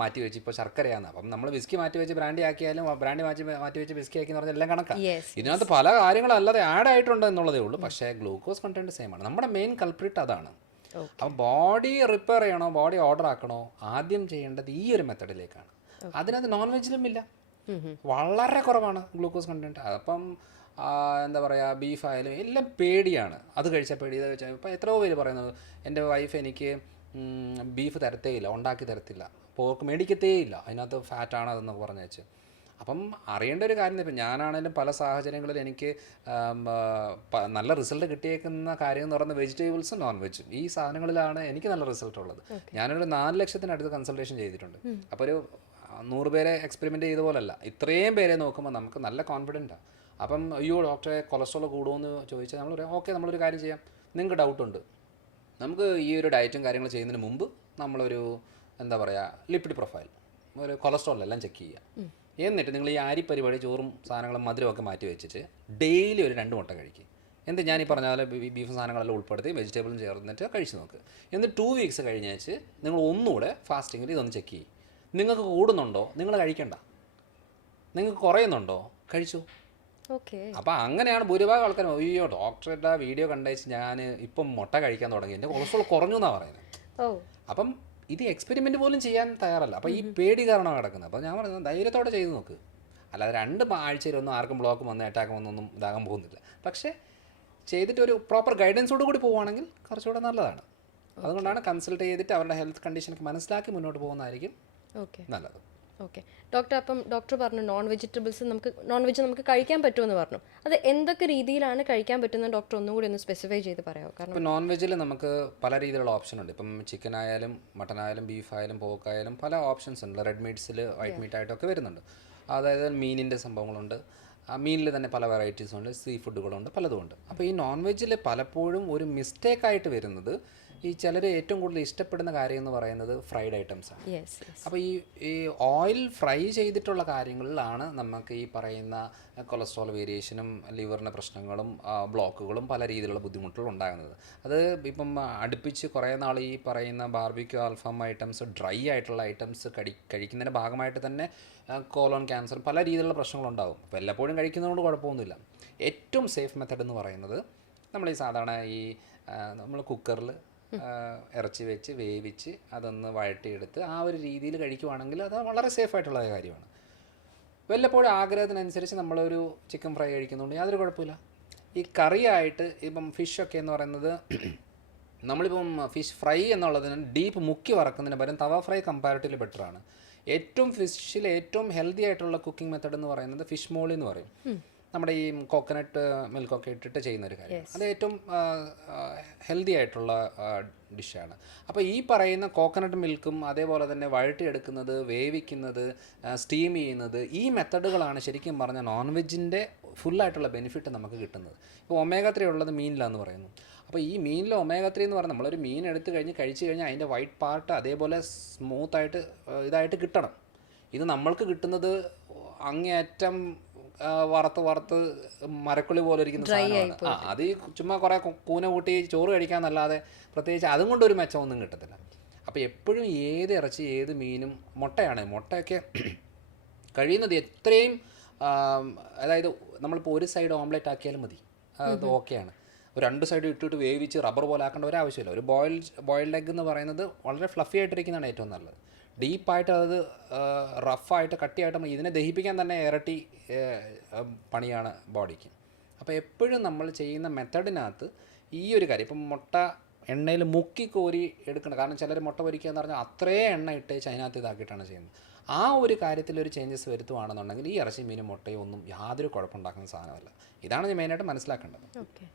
മാറ്റി വെച്ച് ഇപ്പോൾ ശർക്കരയാണ്, അപ്പം നമ്മൾ വിസ്കി മാറ്റി വെച്ച് ബ്രാൻഡി ആക്കിയാലും ബ്രാൻഡി മാറ്റി വെച്ച് വിസ്കി ആക്കി എന്ന് പറഞ്ഞാൽ എല്ലാം കണക്കാണ്. ഇതിനകത്ത് പല കാര്യങ്ങളും അല്ലാതെ ആഡ് ആയിട്ടുണ്ട് എന്നുള്ളതേ ഉള്ളൂ. പക്ഷേ ഗ്ലൂക്കോസ് കണ്ടന്റ് സെയിം ആണ്. നമ്മുടെ മെയിൻ കൾപ്രിറ്റ് അതാണ്. അപ്പം ബോഡി റിപ്പയർ ചെയ്യണോ, ബോഡി ഓർഡർ ആക്കണോ, ആദ്യം ചെയ്യേണ്ടത് ഈ ഒരു മെത്തഡിലേക്കാണ്. അതിനകത്ത് നോൺ വെജിലും ഇല്ല, വളരെ കുറവാണ് ഗ്ലൂക്കോസ് കണ്ടന്റ്. അപ്പം എന്താ പറയുക, ബീഫായാലും എല്ലാം പേടിയാണ്. അത് കഴിച്ചാൽ പേടി, ഇത് കഴിച്ചാൽ. ഇപ്പം എത്രയോ പേര് പറയുന്നത്, എൻ്റെ വൈഫ് എനിക്ക് ബീഫ് തരത്തേയില്ല, ഉണ്ടാക്കി തരത്തില്ല, പോർക്ക് മേടിക്കത്തേയില്ല, അതിനകത്ത് ഫാറ്റാണ് അതെന്നൊക്കെ പറഞ്ഞു വെച്ച്. അപ്പം അറിയേണ്ട ഒരു കാര്യം, ഇപ്പം ഞാനാണെങ്കിലും പല സാഹചര്യങ്ങളിൽ എനിക്ക് നല്ല റിസൾട്ട് കിട്ടിയേക്കുന്ന കാര്യം എന്ന് പറയുന്നത് വെജിറ്റബിൾസും നോൺ വെജും, ഈ സാധനങ്ങളിലാണ് എനിക്ക് നല്ല റിസൾട്ട് ഉള്ളത്. ഞാനൊരു 4 ലക്ഷത്തിനടുത്ത് കൺസൾട്ടേഷൻ ചെയ്തിട്ടുണ്ട്. അപ്പോൾ ഒരു 100 പേരെ എക്സ്പെരിമെൻറ്റ് ചെയ്ത പോലല്ല, ഇത്രയും പേരെ നോക്കുമ്പോൾ നമുക്ക് നല്ല കോൺഫിഡൻറ്റാണ്. അപ്പം അയ്യോ ഡോക്ടറെ കൊളസ്ട്രോൾ കൂടുമെന്ന് ചോദിച്ചാൽ നമ്മൾ പറയാം, ഓക്കെ നമ്മളൊരു കാര്യം ചെയ്യാം, നിങ്ങൾക്ക് ഡൗട്ടുണ്ട്, നമുക്ക് ഈ ഒരു ഡയറ്റും കാര്യങ്ങൾ ചെയ്യുന്നതിന് മുമ്പ് നമ്മളൊരു എന്താ പറയുക ലിപ്പിഡ് പ്രൊഫൈൽ, ഒരു കൊളസ്ട്രോളെല്ലാം ചെക്ക് ചെയ്യുക. എന്നിട്ട് നിങ്ങൾ ഈ പരിപാടി, ചോറും സാധനങ്ങളും മധുരമൊക്കെ മാറ്റി വെച്ചിട്ട് ഡെയിലി ഒരു 2 മുട്ട കഴിക്കുക. എന്ത് ഞാൻ ഈ പറഞ്ഞ പോലെ ബീഫ് സാധനങ്ങളെല്ലാം ഉൾപ്പെടുത്തി വെജിറ്റബിളും ചേർന്നിട്ട് കഴിച്ച് നോക്ക്. എന്നിട്ട് 2 വീക്സ് കഴിഞ്ഞേച്ച് നിങ്ങൾ ഒന്നുകൂടെ ഫാസ്റ്റിങ്ങിൽ ഇതൊന്ന് ചെക്ക് ചെയ്യും. നിങ്ങൾക്ക് കൂടുന്നുണ്ടോ, നിങ്ങൾ കഴിക്കണ്ട. നിങ്ങൾക്ക് കുറയുന്നുണ്ടോ, കഴിച്ചു. ഓക്കെ. അപ്പോൾ അങ്ങനെയാണ് ഭൂരിഭാഗം ആൾക്കാരും, അയ്യോ ഡോക്ടറുടെ വീഡിയോ കണ്ടേച്ച് ഞാൻ ഇപ്പം മുട്ട കഴിക്കാൻ തുടങ്ങി, എൻ്റെ കൊളസ്ട്രോൾ കുറഞ്ഞു എന്നാണ് പറയുന്നത്. അപ്പം ഇത് എക്സ്പെരിമെൻറ്റ് പോലും ചെയ്യാൻ തയ്യാറല്ല. അപ്പോൾ ഈ പേടി കാരണമാണ് കിടക്കുന്നത്. അപ്പോൾ ഞാൻ പറയുന്നത് ധൈര്യത്തോടെ ചെയ്ത് നോക്ക്. അല്ലാതെ 2 ആഴ്ചയിലൊന്നും ആർക്കും ബ്ലോക്ക് വന്ന് അറ്റാക്ക് വന്നൊന്നും ഇതാകാൻ പോകുന്നില്ല. പക്ഷേ ചെയ്തിട്ട് ഒരു പ്രോപ്പർ ഗൈഡൻസോട് കൂടി പോവുകയാണെങ്കിൽ കുറച്ചുകൂടെ നല്ലതാണ്. അതുകൊണ്ടാണ് കൺസൾട്ട് ചെയ്തിട്ട് അവരുടെ ഹെൽത്ത് കണ്ടീഷനൊക്കെ മനസ്സിലാക്കി മുന്നോട്ട് പോകുന്നതായിരിക്കും നല്ലത്. ഓക്കെ ഡോക്ടർ, അപ്പം ഡോക്ടർ പറഞ്ഞു നോൺ വെജ് നമുക്ക് കഴിക്കാൻ പറ്റുമെന്ന് പറഞ്ഞു. അത് എന്തൊക്കെ രീതിയിലാണ് കഴിക്കാൻ പറ്റുന്നത് ഡോക്ടർ ഒന്നും കൂടി ഒന്ന് സ്പെസിഫൈ ചെയ്ത് പറയാമോ? കാരണം ഇപ്പോൾ നോൺ വെജിൽ നമുക്ക് പല രീതിയിലുള്ള ഓപ്ഷൻ ഉണ്ട്. ഇപ്പം ചിക്കൻ ആയാലും മട്ടൻ ആയാലും ബീഫായാലും പോക്കായാലും പല ഓപ്ഷൻസ് ഉണ്ട്. റെഡ് മീറ്റ്സിൽ വൈറ്റ് മീറ്റ് ആയിട്ടൊക്കെ വരുന്നുണ്ട്. അതായത് മീനിൻ്റെ സംഭവങ്ങളുണ്ട്, മീനിൽ തന്നെ പല വെറൈറ്റീസും ഉണ്ട്, സീ ഫുഡുകളുണ്ട്, പലതുമുണ്ട്. അപ്പോൾ ഈ നോൺ വെജിൽ പലപ്പോഴും ഒരു മിസ്റ്റേക്കായിട്ട് വരുന്നത്, ഈ ചിലർ ഏറ്റവും കൂടുതൽ ഇഷ്ടപ്പെടുന്ന കാര്യം എന്ന് പറയുന്നത് ഫ്രൈഡ് ഐറ്റംസാണ്. അപ്പോൾ ഈ ഓയിൽ ഫ്രൈ ചെയ്തിട്ടുള്ള കാര്യങ്ങളിലാണ് നമുക്ക് ഈ പറയുന്ന കൊളസ്ട്രോൾ വേരിയേഷനും ലിവറിൻ്റെ പ്രശ്നങ്ങളും ബ്ലോക്കുകളും പല രീതിയിലുള്ള ബുദ്ധിമുട്ടുകളും ഉണ്ടാകുന്നത്. അത് ഇപ്പം അടുപ്പിച്ച് കുറേ നാൾ ഈ പറയുന്ന ബാർബിക്യൂ, അൽഫാം ഐറ്റംസ്, ഡ്രൈ ആയിട്ടുള്ള ഐറ്റംസ് കഴിക്കുന്നതിൻ്റെ ഭാഗമായിട്ട് തന്നെ കോളോൺ ക്യാൻസർ, പല രീതിയിലുള്ള പ്രശ്നങ്ങളുണ്ടാകും. അപ്പോൾ വല്ലപ്പോഴും കഴിക്കുന്നതുകൊണ്ട് കുഴപ്പമൊന്നുമില്ല. ഏറ്റവും സേഫ് മെത്തഡ് എന്ന് പറയുന്നത് നമ്മൾ ഈ സാധാരണ നമ്മൾ കുക്കറിൽ ഇറച്ചി വെച്ച് വേവിച്ച് അതൊന്ന് വഴട്ടിയെടുത്ത് ആ ഒരു രീതിയിൽ കഴിക്കുവാണെങ്കിൽ അത് വളരെ സേഫായിട്ടുള്ള കാര്യമാണ്. വല്ലപ്പോഴും ആഗ്രഹത്തിനനുസരിച്ച് നമ്മളൊരു ചിക്കൻ ഫ്രൈ കഴിക്കുന്നതുകൊണ്ട് യാതൊരു കുഴപ്പമില്ല. ഈ കറിയായിട്ട് ഇപ്പം ഫിഷൊക്കെ എന്ന് പറയുന്നത്, നമ്മളിപ്പം ഫിഷ് ഫ്രൈ എന്നുള്ളതിന് ഡീപ്പ് മുക്കി വറക്കുന്നതിന് പകരം തവ ഫ്രൈ കമ്പാരിറ്റീവ്ലി ബെറ്ററാണ്. ഏറ്റവും ഏറ്റവും ഹെൽത്തി ആയിട്ടുള്ള കുക്കിംഗ് മെത്തഡ് എന്ന് പറയുന്നത് ഫിഷ് മോളി എന്ന് പറയും. നമ്മുടെ ഈ കോക്കനട്ട് മിൽക്കൊക്കെ ഇട്ടിട്ട് ചെയ്യുന്ന ഒരു കാര്യം, അത് ഏറ്റവും ഹെൽത്തി ആയിട്ടുള്ള ഡിഷാണ്. അപ്പോൾ ഈ പറയുന്ന കോക്കനട്ട് മിൽക്കും അതേപോലെ തന്നെ വഴട്ടിയെടുക്കുന്നത്, വേവിക്കുന്നത്, സ്റ്റീം ചെയ്യുന്നത്, ഈ മെത്തഡുകളാണ് ശരിക്കും പറഞ്ഞാൽ നോൺ വെജിൻ്റെ ഫുള്ളായിട്ടുള്ള ബെനിഫിറ്റ് നമുക്ക് കിട്ടുന്നത്. ഇപ്പോൾ ഒമേഗ 3 ഉള്ളത് മീനിലാന്ന് പറയുന്നു. അപ്പോൾ ഈ മീനിൽ ഒമേഗ 3 എന്ന് പറഞ്ഞാൽ നമ്മളൊരു മീൻ എടുത്ത് കഴിച്ച് കഴിഞ്ഞാൽ അതിൻ്റെ വൈറ്റ് പാർട്ട് അതേപോലെ സ്മൂത്തായിട്ട് ഇതായിട്ട് കിട്ടണം. ഇത് നമ്മൾക്ക് കിട്ടുന്നത് അങ്ങേയറ്റം വറുത്ത് മരക്കുള്ളി പോലെ ഇരിക്കുന്ന സാധനമാണ്. അത് ചുമ്മാ കുറേ കൂന കൂട്ടി ചോറ് കഴിക്കാമെന്നല്ലാതെ പ്രത്യേകിച്ച് അതും കൊണ്ടൊരു മെച്ചമൊന്നും കിട്ടത്തില്ല. അപ്പോൾ എപ്പോഴും ഏത് ഇറച്ചി, ഏത് മീനും, മുട്ടയൊക്കെ കഴിയുന്നത് എത്രയും, അതായത് നമ്മളിപ്പോൾ ഒരു സൈഡ് ഓംലെറ്റ് ആക്കിയാലും മതി, അത് ഓക്കെയാണ്. ഒരു 2 സൈഡ് ഇട്ടിട്ട് വേവിച്ച് റബ്ബർ പോലെ ആക്കേണ്ട ഒരാവശ്യമില്ല. ഒരു ബോയിൽഡ് എഗ് എന്ന് പറയുന്നത് വളരെ ഫ്ലഫി ആയിട്ടിരിക്കുന്നതാണ് ഏറ്റവും നല്ലത്. ഡീപ്പായിട്ട് അത് റഫായിട്ട് കട്ടിയായിട്ട് ഇതിനെ ദഹിപ്പിക്കാൻ തന്നെ ഇരട്ടി പണിയാണ് ബോഡിക്ക്. അപ്പോൾ എപ്പോഴും നമ്മൾ ചെയ്യുന്ന മെത്തഡിനകത്ത് ഈ ഒരു കാര്യം ഇപ്പം മുട്ട എണ്ണയിൽ മുക്കി കോരി എടുക്കണം. കാരണം ചിലർ മുട്ട പൊരിക്കുക എന്ന് പറഞ്ഞാൽ അത്രയും എണ്ണ ഇട്ടേച്ച് അതിനകത്ത് ഇതാക്കിയിട്ടാണ് ചെയ്യുന്നത്. ആ ഒരു കാര്യത്തിൽ ഒരു ചേഞ്ചസ് വരുത്തുകയാണെന്നുണ്ടെങ്കിൽ ഈ ഇറച്ചി മീനും മുട്ടയും ഒന്നും യാതൊരു കുഴപ്പമുണ്ടാക്കുന്ന സാധനമല്ല. ഇതാണ് ഞാൻ മെയിനായിട്ട് മനസ്സിലാക്കേണ്ടത്. ഓക്കെ.